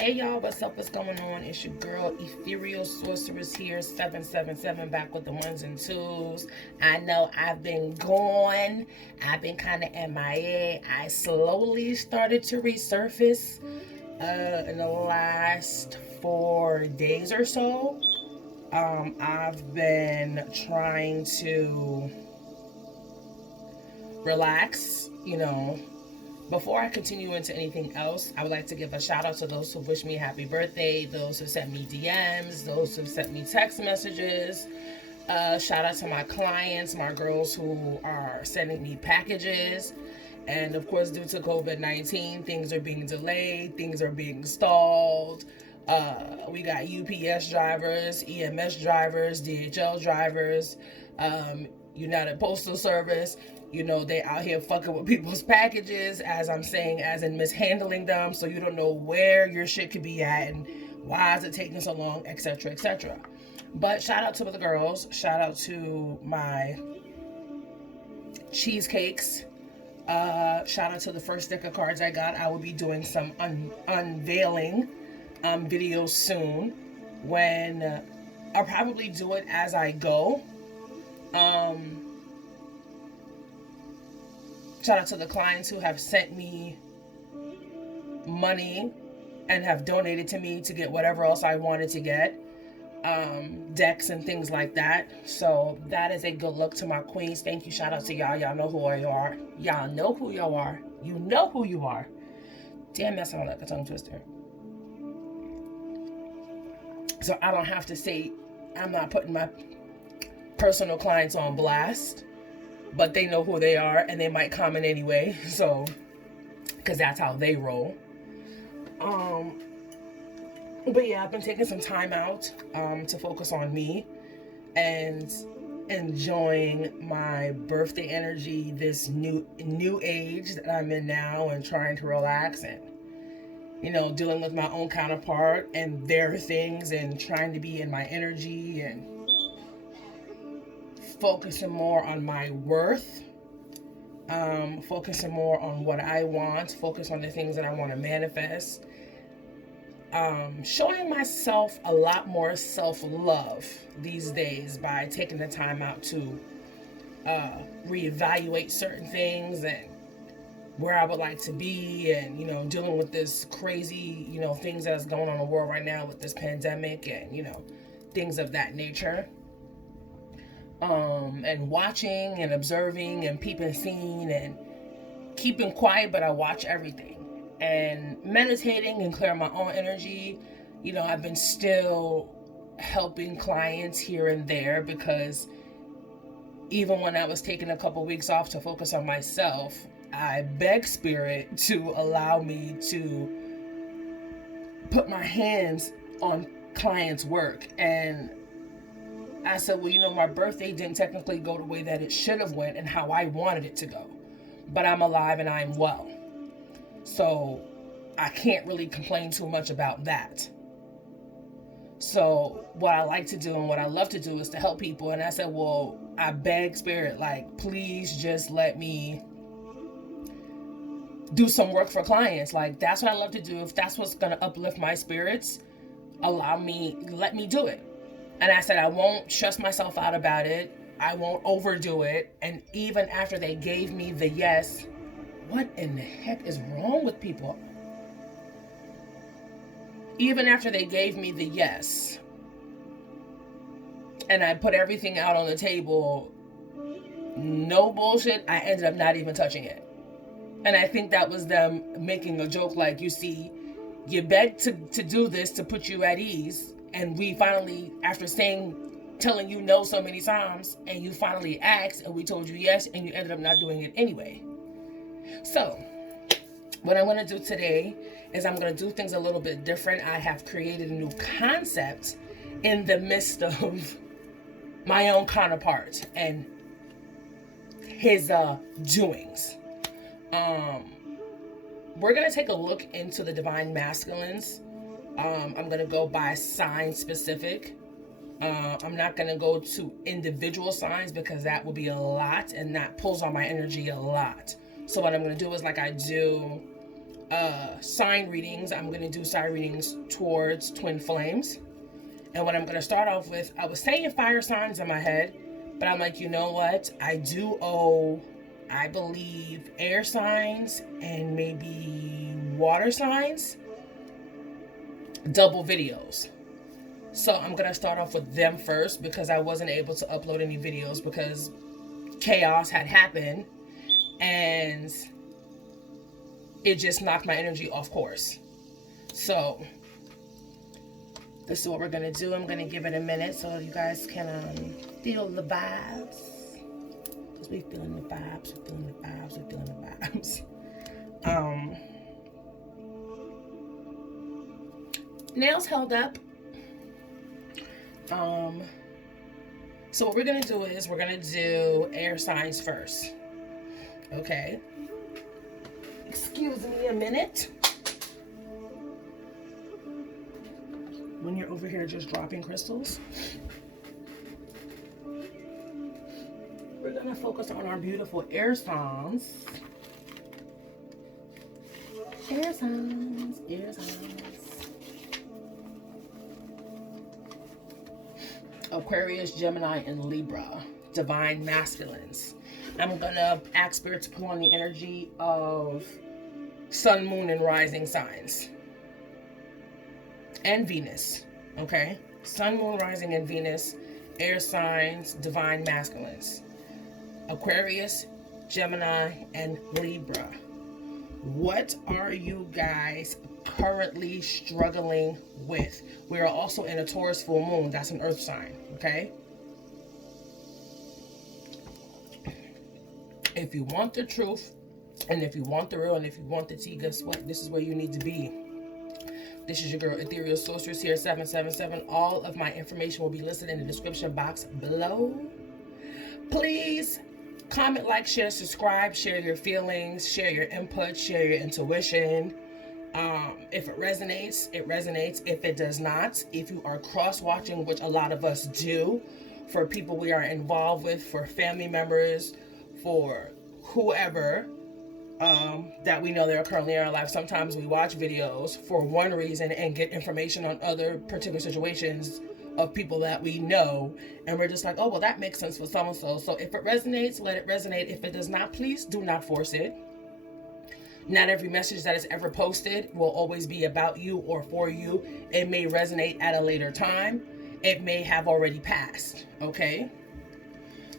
Hey y'all, what's up? What's going on? It's your girl Ethereal Sorceress here, 777, back with the ones and twos. I know I've been gone. I've been kind of MIA. I slowly started to resurface in the last 4 days or so. I've been trying to relax, Before I continue into anything else, I would like to give a shout out to those who wish me a happy birthday, those who sent me DMs, those who sent me text messages. Shout out to my clients, my girls who are sending me packages. And of course, due to COVID-19, things are being delayed, things are being stalled. We got UPS drivers, EMS drivers, DHL drivers, United Postal Service. They out here fucking with people's packages, as I'm saying, as in mishandling them, so you don't know where your shit could be at and why is it taking so long, etc., etc. But shout out to the girls. Shout out to my cheesecakes. Shout out to the first deck of cards I got. I will be doing some unveiling videos soon when I'll probably do it as I go. Shout out to the clients who have sent me money and have donated to me to get whatever else I wanted to get, decks and things like that. So that is a good look to my queens. Thank you. Shout out to y'all. Y'all know who you are. Y'all know who y'all are. You know who you are. Damn, that sounds like a tongue twister. So I don't have to say, I'm not putting my personal clients on blast, but they know who they are and they might comment anyway. So, because that's how they roll. But yeah, I've been taking some time out to focus on me and enjoying my birthday energy, this new age that I'm in now, and trying to relax and dealing with my own counterpart and their things and trying to be in my energy and focusing more on my worth, focusing more on what I want, focus on the things that I want to manifest, showing myself a lot more self-love these days by taking the time out to reevaluate certain things and where I would like to be, and dealing with this crazy things that's going on in the world right now with this pandemic and things of that nature. And watching and observing and peeping scene and keeping quiet, but I watch everything and meditating and clearing my own energy. I've been still helping clients here and there because even when I was taking a couple weeks off to focus on myself, I begged Spirit to allow me to put my hands on clients' work. And I said, well, my birthday didn't technically go the way that it should have went and how I wanted it to go. But I'm alive and I'm well. So I can't really complain too much about that. So what I like to do and what I love to do is to help people. And I said, well, I beg Spirit, please just let me do some work for clients. That's what I love to do. If that's what's going to uplift my spirits, let me do it. And I said, I won't stress myself out about it. I won't overdo it. And even after they gave me the yes, what in the heck is wrong with people? Even after they gave me the yes, and I put everything out on the table, no bullshit, I ended up not even touching it. And I think that was them making a joke you see, you begged to do this to put you at ease. And we finally, after telling you no so many times, and you finally asked, and we told you yes, and you ended up not doing it anyway. So, what I'm going to do today is I'm going to do things a little bit different. I have created a new concept in the midst of my own counterpart and his doings. We're going to take a look into the divine masculines. I'm going to go by sign specific. I'm not going to go to individual signs because that will be a lot and that pulls on my energy a lot. So what I'm going to do is like I do sign readings. I'm going to do sign readings towards twin flames. And what I'm going to start off with, I was saying fire signs in my head, but I'm like, you know what? I do owe, I believe, air signs and maybe water signs double videos. So I'm going to start off with them first because I wasn't able to upload any videos because chaos had happened and it just knocked my energy off course. So this is what we're gonna do. I'm gonna give it a minute so you guys can feel the vibes. Because we feeling the vibes, we're feeling the vibes, we're feeling the vibes. Nails held up. So what we're gonna do is we're gonna do air signs first. Okay. Excuse me a minute. When you're over here just dropping crystals, we're gonna focus on our beautiful air signs. Air signs, air signs. Aquarius, Gemini, and Libra, divine masculines. I'm gonna ask Spirit to pull on the energy of Sun, Moon, and rising signs. And Venus, okay? Sun, Moon, rising, and Venus, air signs, divine masculines. Aquarius, Gemini, and Libra. What are you guys currently struggling with? We are also in a Taurus full moon. That's an earth sign, okay? If you want the truth, and if you want the real, and if you want the tea, guess what? This is where you need to be. This is your girl, Ethereal Sorceress here, 777. All of my information will be listed in the description box below. Please comment, like, share, subscribe, share your feelings, share your input, share your intuition. If it resonates, it resonates. If it does not, if you are cross-watching, which a lot of us do, for people we are involved with, for family members, for whoever, that we know that are currently in our life. Sometimes we watch videos for one reason and get information on other particular situations of people that we know, and we're just like, oh, well, that makes sense for so-and-so. So if it resonates, let it resonate. If it does not, please do not force it. Not every message that is ever posted will always be about you or for you. It may resonate at a later time. It may have already passed, okay?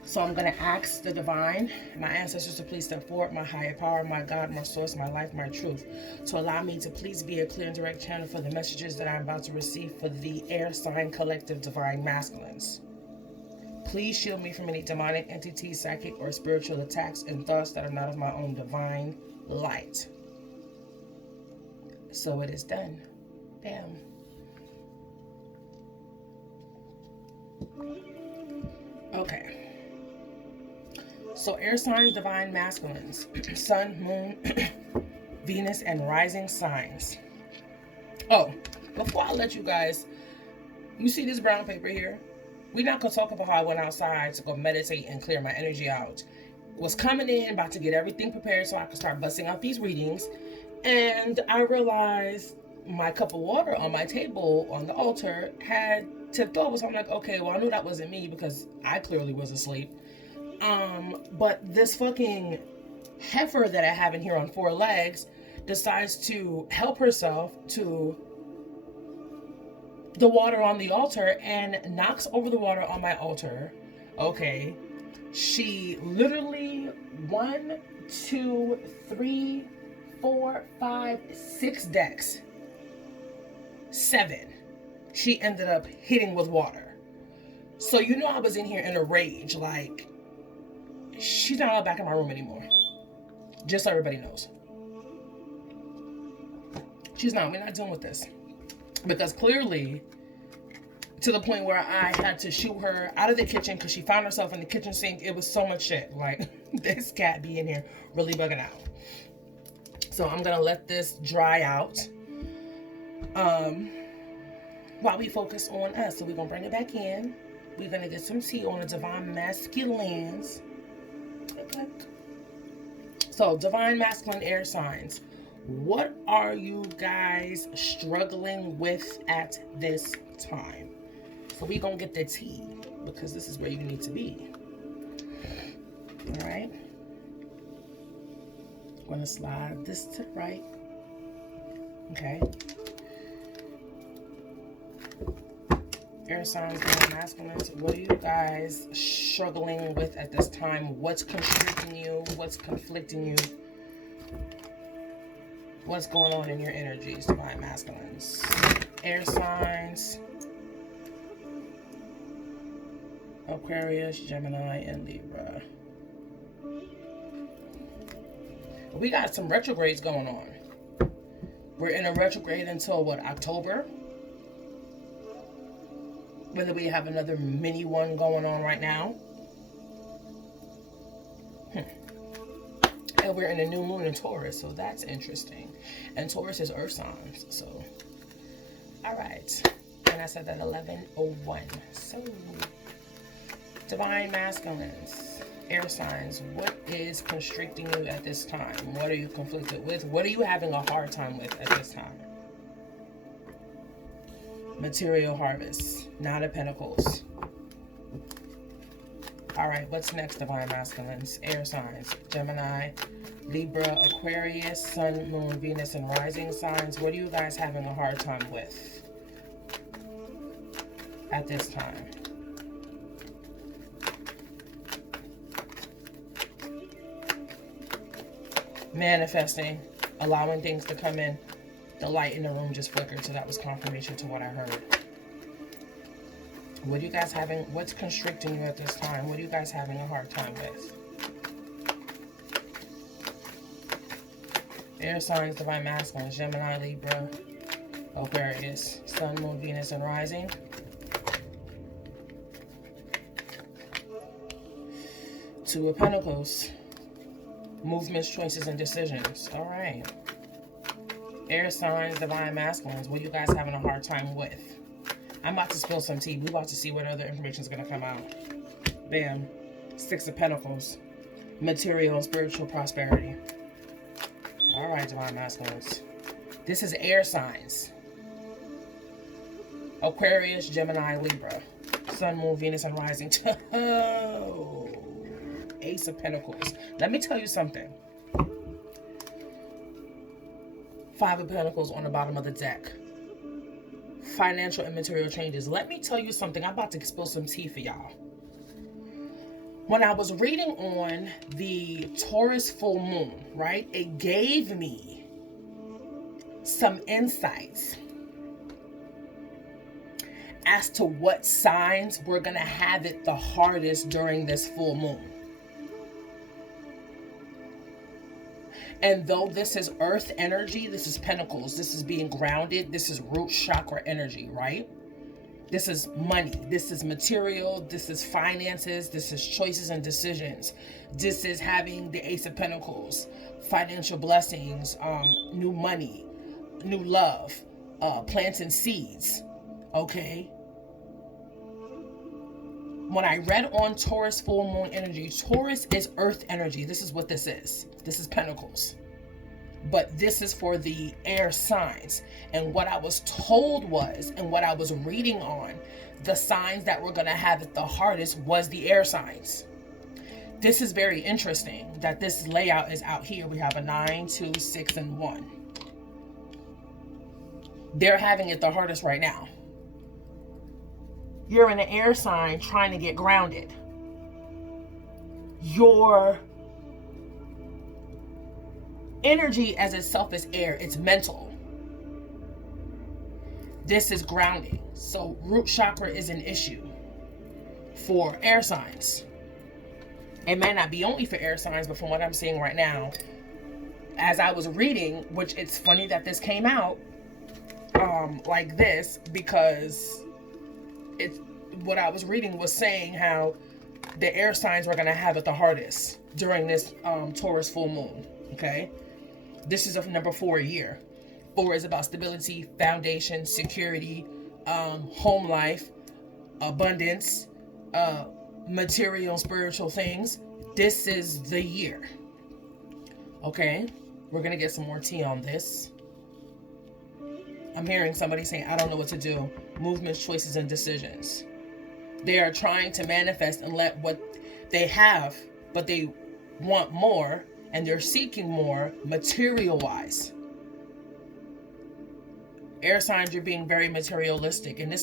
So I'm going to ask the divine, my ancestors, to please step forward, my higher power, my God, my source, my life, my truth, to allow me to please be a clear and direct channel for the messages that I'm about to receive for the air sign collective divine masculines. Please shield me from any demonic entities, psychic, or spiritual attacks and thoughts that are not of my own divine light. So it is done. Bam. Okay. So air signs, divine masculines, Sun, Moon, Venus, and rising signs. Oh, before I let you guys, you see this brown paper here? We're not going to talk about how I went outside to go meditate and clear my energy out. Was coming in, about to get everything prepared so I could start busting out these readings. And I realized my cup of water on my table on the altar had tipped over. So I'm like, okay, well, I knew that wasn't me because I clearly was asleep. But this fucking heifer that I have in here on 4 legs decides to help herself to the water on the altar and knocks over the water on my altar. Okay. She literally 1, 2, 3, 4, 5, 6 decks. 7. She ended up hitting with water. So you know I was in here in a rage, like, she's not allowed back in my room anymore. Just so everybody knows. She's not. We're not dealing with this. Because clearly, to the point where I had to shoo her out of the kitchen because she found herself in the kitchen sink. It was so much shit. Like, this cat be in here really bugging out. So I'm going to let this dry out. While we focus on us. So we're going to bring it back in. We're going to get some tea on the divine masculines. So, divine masculine air signs. What are you guys struggling with at this time? So we gonna get the tea, because this is where you need to be. All right. I'm gonna slide this to the right. Okay. Air signs, masculines. What are you guys struggling with at this time? What's constricting you? What's conflicting you? What's going on in your energies, divine masculines? Air signs. Aquarius, Gemini, and Libra. We got some retrogrades going on. We're in a retrograde until what, October? Whether we have another mini one going on right now. And we're in a new moon in Taurus, so that's interesting. And Taurus is earth signs, so. All right. And I said that 11:01. So, divine masculines, air signs, what is constricting you at this time? What are you conflicted with? What are you having a hard time with at this time? Material harvest, Nine of Pentacles. All right, what's next, divine masculines? Air signs, Gemini, Libra, Aquarius, Sun, Moon, Venus, and rising signs. What are you guys having a hard time with at this time? Manifesting, allowing things to come in. The light in the room just flickered, so that was confirmation to what I heard. What are you guys having? What's constricting you at this time? What are you guys having a hard time with? Air signs, divine masculine, Gemini, Libra, Aquarius, Sun, Moon, Venus, and rising. Two of Pentacles, movements, choices, and decisions. All right. Air signs, divine masculines, what are you guys having a hard time with? I'm about to spill some tea. We're about to see what other information is going to come out. Bam. Six of Pentacles. Material and spiritual prosperity. All right, divine masculines. This is air signs. Aquarius, Gemini, Libra. Sun, Moon, Venus, and rising. Oh. Ace of Pentacles. Let me tell you something. Five of Pentacles on the bottom of the deck. Financial and material changes. Let me tell you something. I'm about to spill some tea for y'all. When I was reading on the Taurus full moon, right, it gave me some insights as to what signs were going to have it the hardest during this full moon. And though this is earth energy, this is pentacles, this is being grounded, this is root chakra energy, right? This is money, this is material, this is finances, this is choices and decisions. This is having the Ace of Pentacles, financial blessings, new money, new love, planting seeds, okay? When I read on Taurus full moon energy, Taurus is earth energy. This is what this is. This is pentacles. But this is for the air signs. And what I was told was, and what I was reading on, the signs that were going to have it the hardest was the air signs. This is very interesting that this layout is out here. We have a 9, 2, 6, and 1. They're having it the hardest right now. You're in an air sign trying to get grounded. Your energy as itself is air. It's mental. This is grounding. So root chakra is an issue for air signs. It may not be only for air signs, but from what I'm seeing right now, as I was reading, which it's funny that this came out like this, because it's what I was reading was saying how the air signs were going to have it the hardest during this Taurus full moon. Okay, this is a number 4 year. 4 is about stability, foundation, security, home life, abundance, material and spiritual things. This is the year. Okay, We're going to get some more tea on this. I'm hearing somebody saying, I don't know what to do. Movements, choices, and decisions. They are trying to manifest and let what they have, but they want more, and they're seeking more material-wise. Air signs, you're being very materialistic, and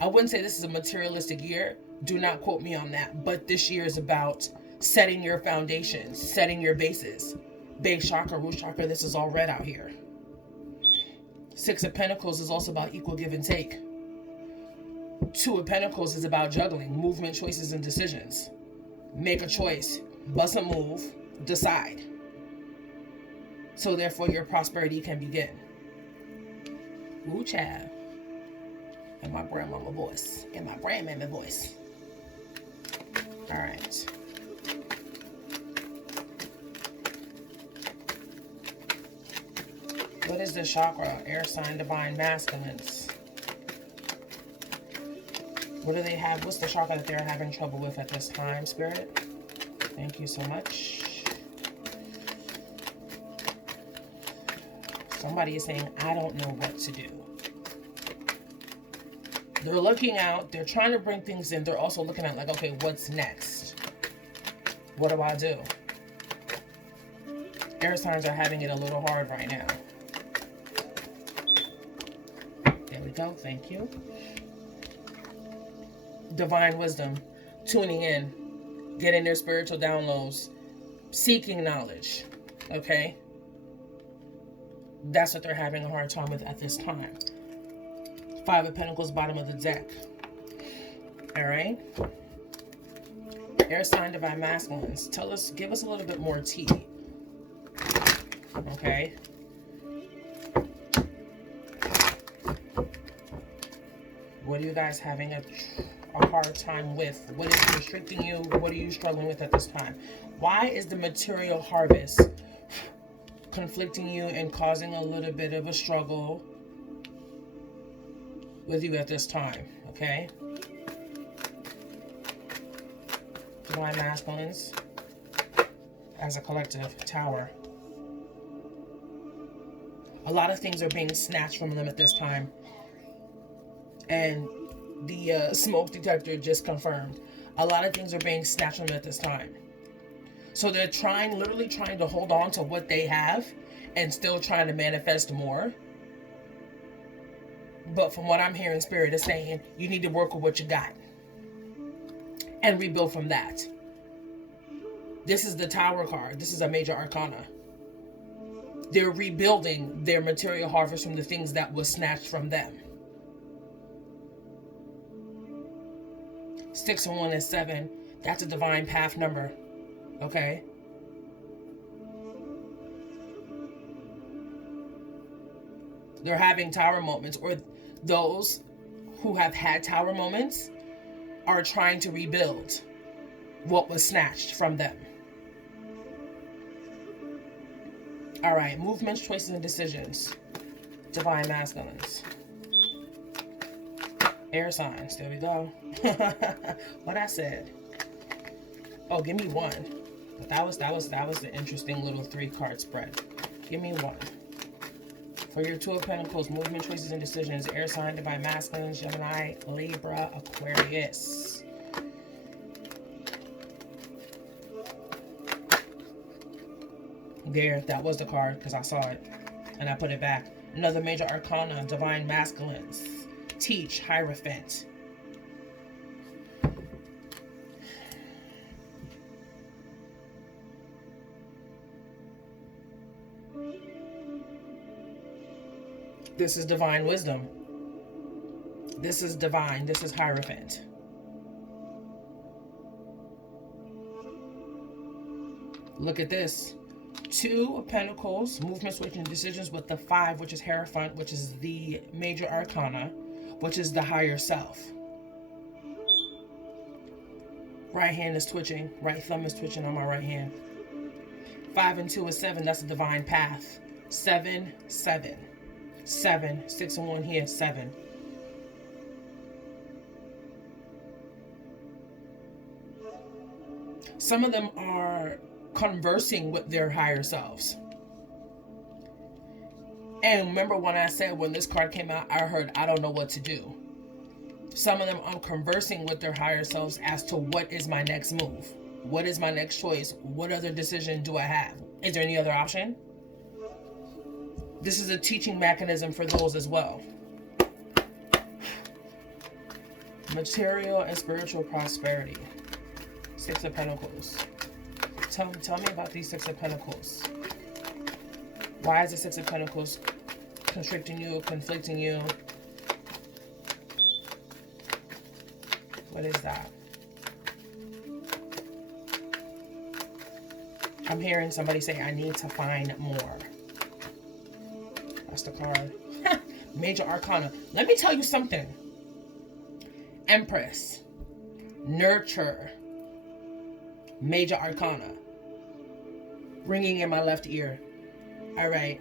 I wouldn't say this is a materialistic year. Do not quote me on that, but this year is about setting your foundations, setting your bases. Base chakra, root chakra, this is all red out here. Six of Pentacles is also about equal give and take. Two of Pentacles is about juggling, movement, choices, and decisions. Make a choice, bust a move, decide. So therefore your prosperity can begin. Ooh, child. In my grandmama voice. In my grandmama voice. All right. What is the chakra? Air sign, divine masculines. What do they have? What's the chakra that they're having trouble with at this time, Spirit? Thank you so much. Somebody is saying, I don't know what to do. They're looking out. They're trying to bring things in. They're also looking at like, okay, what's next? What do I do? Air signs are having it a little hard right now. There we go. Thank you. Divine wisdom. Tuning in. Getting their spiritual downloads. Seeking knowledge. Okay? That's what they're having a hard time with at this time. Five of Pentacles, bottom of the deck. All right. Air sign, divine masculines. Give us a little bit more tea. Okay. What are you guys having a hard time with? What is restricting you? What are you struggling with at this time? Why is the material harvest conflicting you and causing a little bit of a struggle with you at this time? Okay. Divine masculines as a collective. Tower. A lot of things are being snatched from them at this time. And the smoke detector just confirmed. A lot of things are being snatched from them at this time. So they're literally trying to hold on to what they have and still trying to manifest more. But from what I'm hearing, Spirit is saying, you need to work with what you got and rebuild from that. This is the Tower card. This is a major arcana. They're rebuilding their material harvest from the things that was snatched from them. 6 and 1 is 7. That's a divine path number. Okay? They're having tower moments, or those who have had tower moments are trying to rebuild what was snatched from them. All right, movements, choices, and decisions. Divine masculines. Air signs. There we go. What I said. Oh, give me one. But that was the interesting little 3-card spread. Give me one. For your 2 of Pentacles, movement, choices, and decisions. Air sign, divine masculine, Gemini, Libra, Aquarius. There, that was the card because I saw it and I put it back. Another major arcana, divine masculines. Teach, Hierophant. This is divine wisdom. This is divine. This is Hierophant. Look at this. 2 of Pentacles, movement, switching, decisions with the 5, which is Hierophant, which is the major arcana, which is the higher self. Right hand is twitching. Right thumb is twitching on my right hand. 5 and 2 is 7. That's a divine path. 7, 7. 7. 6 and 1 here. 7. Some of them are conversing with their higher selves. And remember when I said when this card came out, I heard, I don't know what to do. Some of them are conversing with their higher selves as to what is my next move? What is my next choice? What other decision do I have? Is there any other option? This is a teaching mechanism for those as well. Material and spiritual prosperity. Six of Pentacles. Tell me about these Six of Pentacles. Why is the Six of Pentacles constricting you, conflicting you? What is that? I'm hearing somebody say, I need to find more. That's the card. Major Arcana. Let me tell you something. Empress. Nurture. Major Arcana. Ringing in my left ear. All right.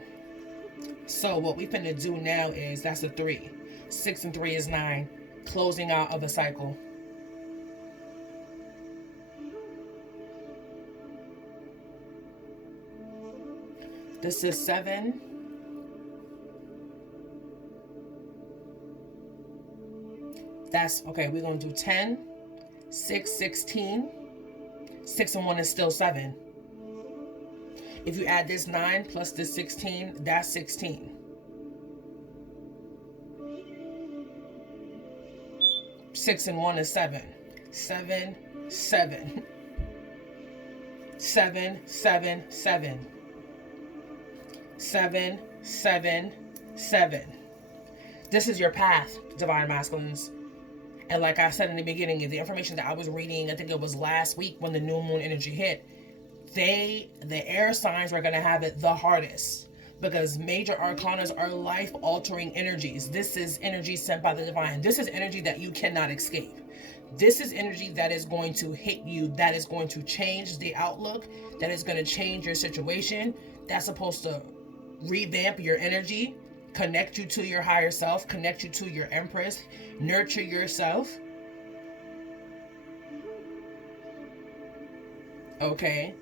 So what we finna do now is, that's a 3. 6 and 3 is 9. Closing out of a cycle. This is 7. That's, okay, we're going to do 10, 6, 16. 6 and 1 is still 7. If you add this 9 plus this 16, that's 16. Six and 1 is 7. 7, 7. 7, 7, 7. 7, 7, 7. This is your path, Divine Masculines. And like I said in the beginning, the information that I was reading, I think it was last week when the new moon energy hit, the air signs are going to have it the hardest, because major arcanas are life-altering energies. This is energy sent by the divine. This is energy that you cannot escape. This is energy that is going to hit you, that is going to change the outlook, that is going to change your situation, that's supposed to revamp your energy, connect you to your higher self, connect you to your Empress, nurture yourself. Okay.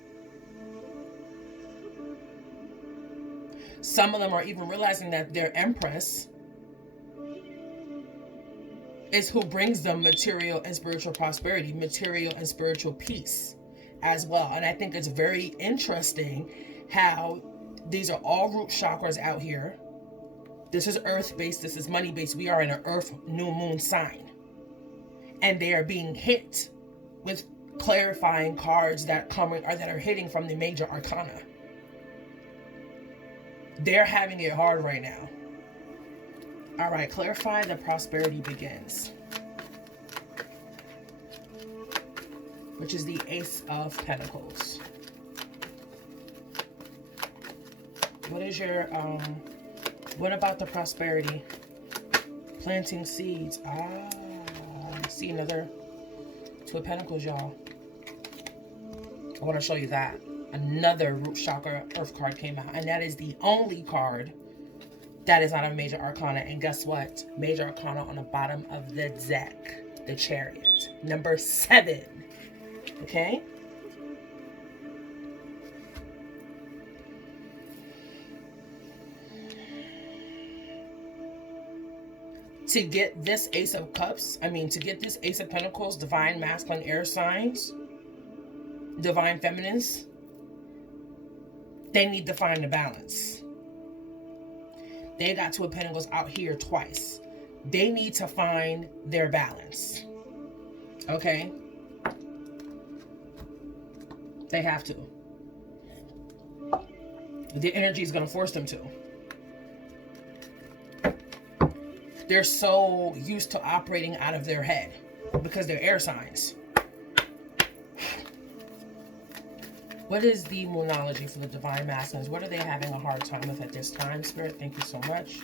Some of them are even realizing that their Empress is who brings them material and spiritual prosperity, material and spiritual peace as well. And I think it's very interesting how these are all root chakras out here. This is earth-based, this is money-based. We are in an earth new moon sign. And they are being hit with clarifying cards that are hitting from the major arcana. They're having it hard right now. All right, clarify the prosperity begins, which is the Ace of Pentacles. What is your, what about the prosperity? Planting seeds. See another Two of Pentacles, y'all. I want to show you that. Another root chakra earth card came out, and that is the only card that is not a major arcana. And guess what? Major arcana on the bottom of the deck, the Chariot, number 7. Okay. To get this Ace of Cups, to get this Ace of Pentacles, divine masculine air signs, divine feminines, they need to find the balance. They got Two of Pentacles out here twice. They need to find their balance. Okay? They have to. The energy is going to force them to. They're so used to operating out of their head because they're air signs. What is the moonology for the divine masculines? What are they having a hard time with at this time, Spirit? Thank you so much.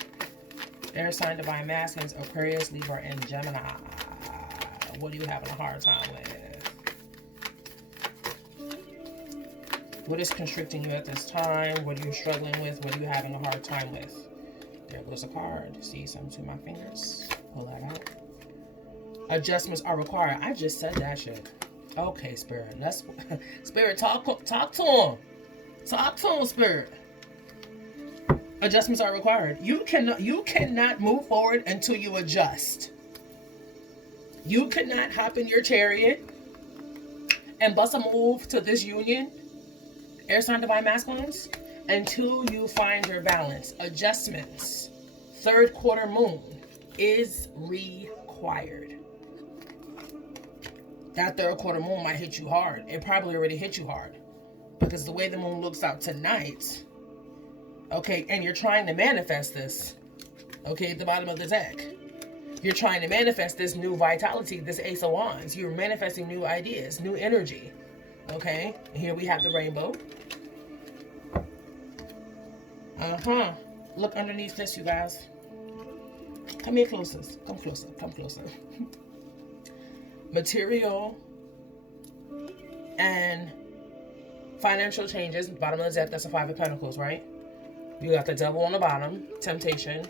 Air sign divine masculines, Aquarius, Libra, and Gemini. What are you having a hard time with? What is constricting you at this time? What are you struggling with? What are you having a hard time with? There goes a card. See something to my fingers? Pull that out. Adjustments are required. I just said that shit. Okay, Spirit. Let's Spirit, talk to him. Talk to him, Spirit. Adjustments are required. You cannot move forward until you adjust. You cannot hop in your chariot and bust a move to this union, air sign divine masculines, until you find your balance. Adjustments. Third quarter moon is required. That third quarter moon might hit you hard. It probably already hit you hard. Because the way the moon looks out tonight, okay, and you're trying to manifest this, okay, at the bottom of the deck. You're trying to manifest this new vitality, this Ace of Wands. You're manifesting new ideas, new energy, okay? And here we have the rainbow. Look underneath this, you guys. Come here closer. Come closer. Come closer. Material and financial changes. Bottom of the deck, that's a Five of Pentacles, right? You got the Devil on the bottom, temptation,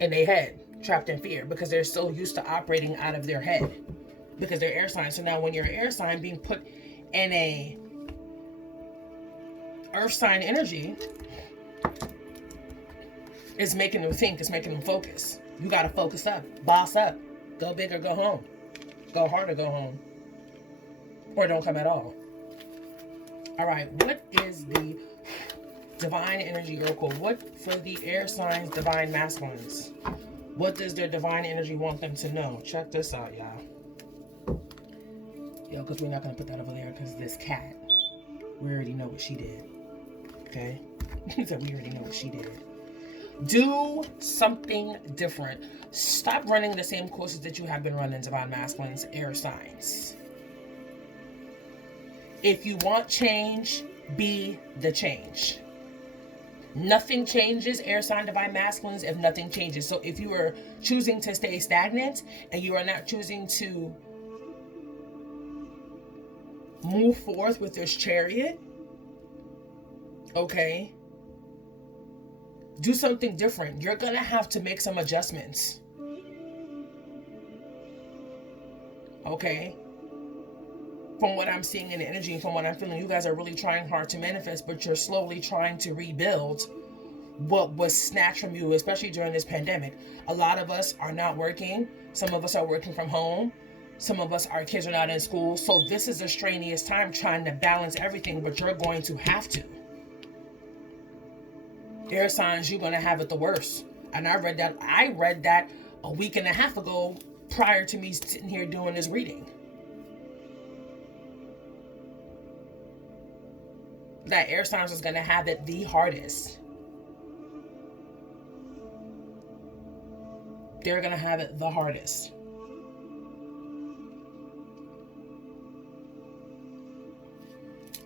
in their head, trapped in fear, because they're so used to operating out of their head, because they're air signs. So now when you're an air sign being put in a earth sign energy, it's making them think, it's making them focus. You got to focus up, boss up, go big or go home, go hard or go home, or don't come at all. All right, what is the divine energy oracle? What for the air signs, divine masculines? What does their divine energy want them to know? Check this out, y'all. Yo, because we're not going to put that over there because this cat, we already know what she did. Okay? So we already know what she did. Do something different. Stop running the same courses that you have been running, divine masculines, air signs. If you want change, be the change. Nothing changes, air sign divine masculines, if nothing changes. So if you are choosing to stay stagnant and you are not choosing to move forth with this chariot, okay, do something different. You're gonna have to make some adjustments. Okay? From what I'm seeing in the energy and from what I'm feeling, you guys are really trying hard to manifest, but you're slowly trying to rebuild what was snatched from you, especially during this pandemic. A lot of us are not working. Some of us are working from home. Some of us, our kids are not in school. So this is a strenuous time trying to balance everything, but you're going to have to. Air signs, you're going to have it the worst. And I read that a week and a half ago prior to me sitting here doing this reading. That air signs is going to have it the hardest. They're going to have it the hardest.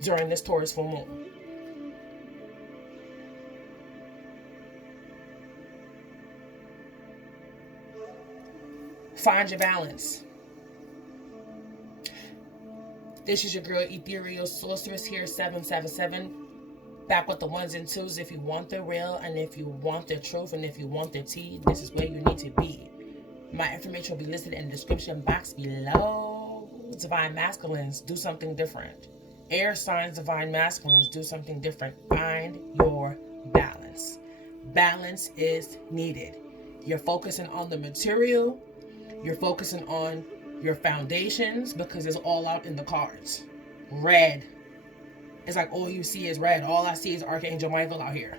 During this Taurus full moon. Find your balance. This is your girl, Ethereal Sorceress here, 777. Back with the ones and twos. If you want the real, and if you want the truth, and if you want the tea, this is where you need to be. My information will be listed in the description box below. Divine masculines, do something different. Air signs, divine masculines, do something different. Find your balance. Balance is needed. You're focusing on the material. You're focusing on your foundations because it's all out in the cards. Red. It's like all you see is red. All I see is Archangel Michael out here.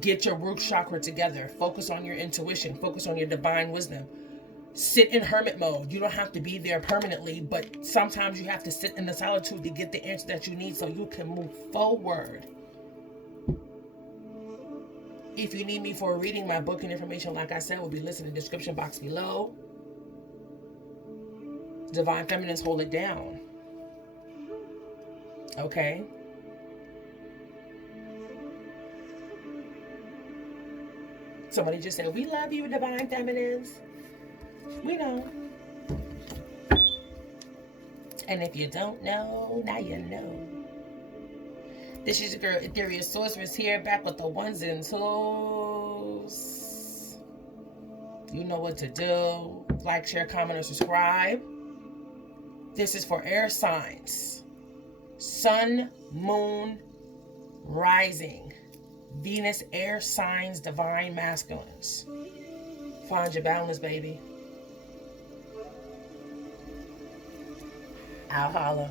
Get your root chakra together. Focus on your intuition. Focus on your divine wisdom. Sit in hermit mode. You don't have to be there permanently, but sometimes you have to sit in the solitude to get the answer that you need so you can move forward. If you need me for a reading, my book and information, like I said, will be listed in the description box below. Divine Feminines, hold it down. Okay? Somebody just said, we love you, Divine Feminines. We know. And if you don't know, now you know. This is your girl, Ethereal Sorceress here, back with the ones and twos. You know what to do. Like, share, comment, or subscribe. This is for air signs. Sun, moon, rising. Venus, air signs, divine masculines. Find your balance, baby. I'll holla.